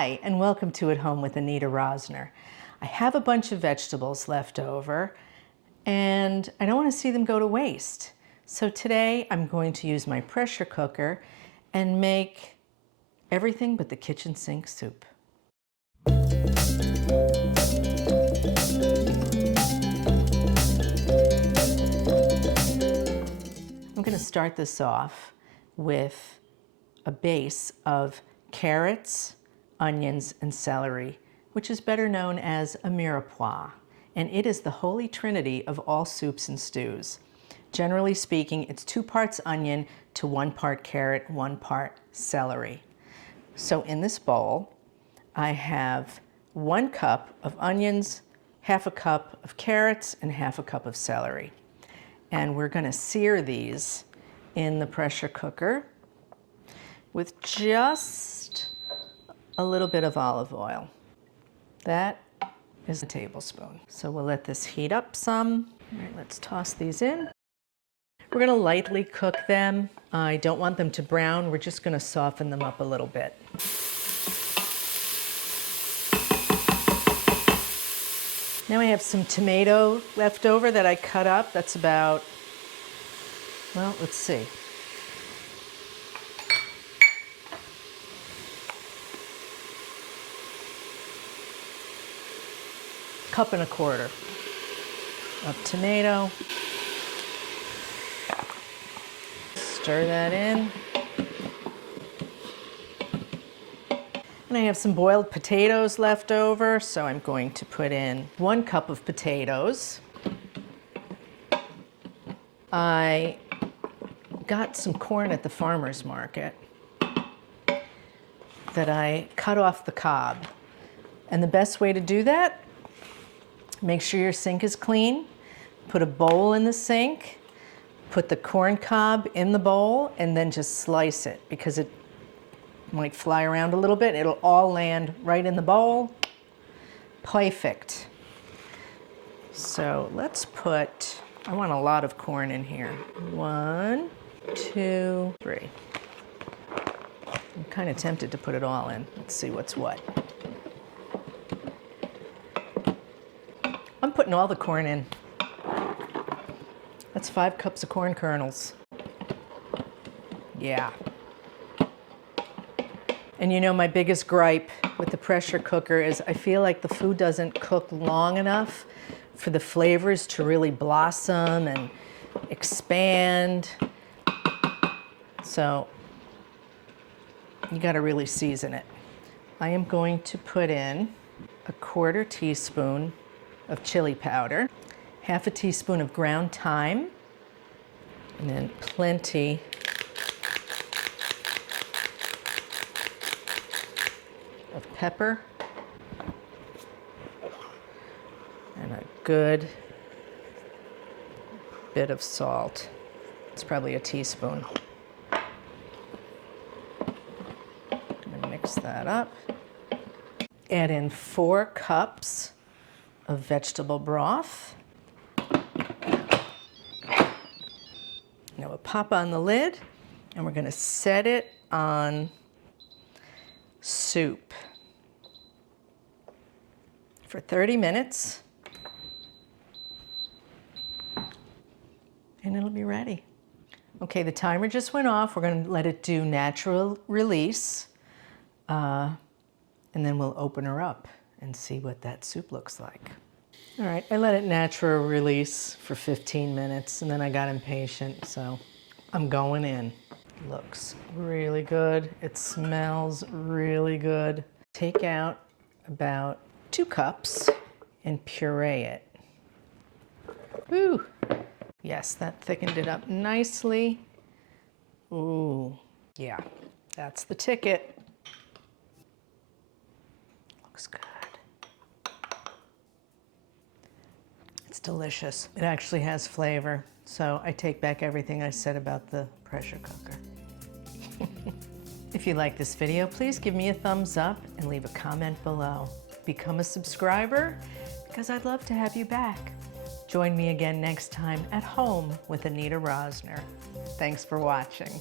Hi, and welcome to At Home with Anita Rosner. I have a bunch of vegetables left over, and I don't want to see them go to waste. So today I'm going to use my pressure cooker and make everything but the kitchen sink soup. I'm going to start this off with a base of carrots, onions, and celery, which is better known as a mirepoix, and it is the holy trinity of all soups and stews. Generally speaking, it's 2 parts onion to 1 part carrot, 1 part celery. So in this bowl, I have 1 cup of onions, half a cup of carrots, and half a cup of celery. And we're going to sear these in the pressure cooker with just a little bit of olive oil. That is a tablespoon. So we'll let this heat up some. All right, let's toss these in. We're going to lightly cook them. I don't want them to brown. We're just going to soften them up a little bit. Now I have some tomato left over that I cut up. That's about, well, let's see. Cup and a quarter of tomato. Stir that in. And I have some boiled potatoes left over, so I'm going to put in 1 cup of potatoes. I got some corn at the farmer's market that I cut off the cob. And the best way to do that, make sure your sink is clean, put a bowl in the sink, put the corn cob in the bowl, and then just slice it because it might fly around a little bit. It'll all land right in the bowl. Perfect. So let's put, I want a lot of corn in here. 1, 2, 3. I'm kind of tempted to put it all in. Let's see what's what. I'm putting all the corn in. That's 5 cups of corn kernels. Yeah. And you know, my biggest gripe with the pressure cooker is I feel like the food doesn't cook long enough for the flavors to really blossom and expand. So you got to really season it. I am going to put in a 1/4 teaspoon of chili powder, 1/2 teaspoon of ground thyme, and then plenty of pepper, and a good bit of salt. It's probably a teaspoon. I'm going to mix that up. Add in 4 cups of vegetable broth. Now we'll pop on the lid and we're going to set it on soup for 30 minutes and it'll be ready. Okay, the timer just went off. We're going to let it do natural release and then we'll open her up and see what that soup looks like. All right, I let it natural release for 15 minutes and then I got impatient, so I'm going in. Looks really good. It smells really good. Take out about 2 cups and puree it. Ooh, yes, that thickened it up nicely. Ooh, yeah, that's the ticket. Looks good. It's delicious. It actually has flavor. So I take back everything I said about the pressure cooker. If you like this video, please give me a thumbs up and leave a comment below. Become a subscriber because I'd love to have you back. Join me again next time at Home with Anita Rosner. Thanks for watching.